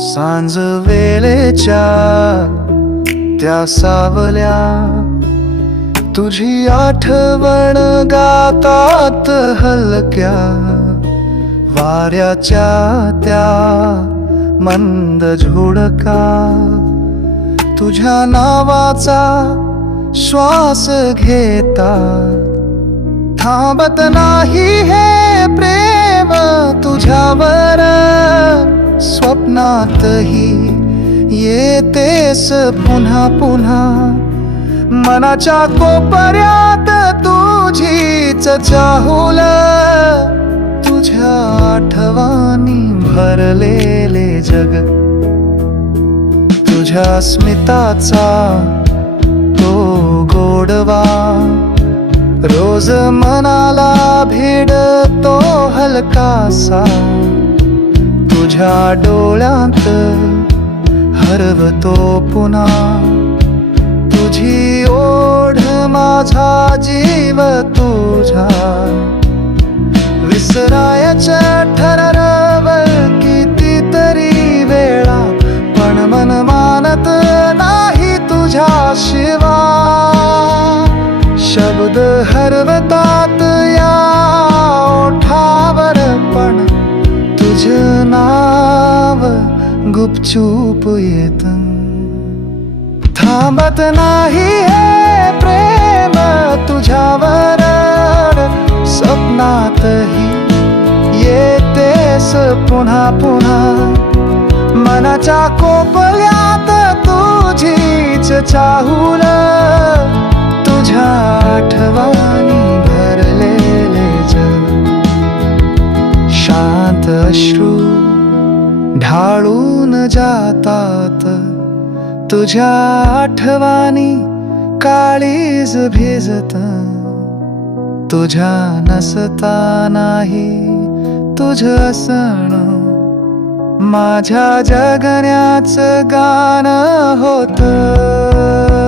सांज वेळेच्या त्या सावल्या तुझी आठवण गातात हलक्या वाऱ्याच्या त्या मंद झुळका तुझ्या नावाचा श्वास घेता थांबत नाही हे प्रेम तुझ्यावर स्वप्नातही येतेस पुन्हा पुन्हा मनाच्या कोपऱ्यात तुझीच चाहुल तुझ्या आठवणी भरलेले जग तुझ्या स्मिताचा तो गोडवा रोज मनाला भिडतो हलकासा तुझ्या डोळ्यात हरवतो पुन्हा तुझी ओढ माझा जीव तुझा विसरायचं ठरवलं कितीतरी वेळा पण मन मानत नाही तुझ्या शिवा शब्द हरवतात या ओठावर पण तुझं नाव गुपचूप येत थांबत नाही हे प्रेम तुझ्यावर स्वप्नातही येतेस पुन्हा पुन्हा मनाच्या कोपऱ्यात तुझीच चाहुल तुझ्या आठवणी भरलेले जग शांत अश्रू ढाळून जातात तुझ्या आठवणी काळीज भिजत तुझ्या नसता नाही तुझं सण माझ्या जगण्याचं गाणं होतं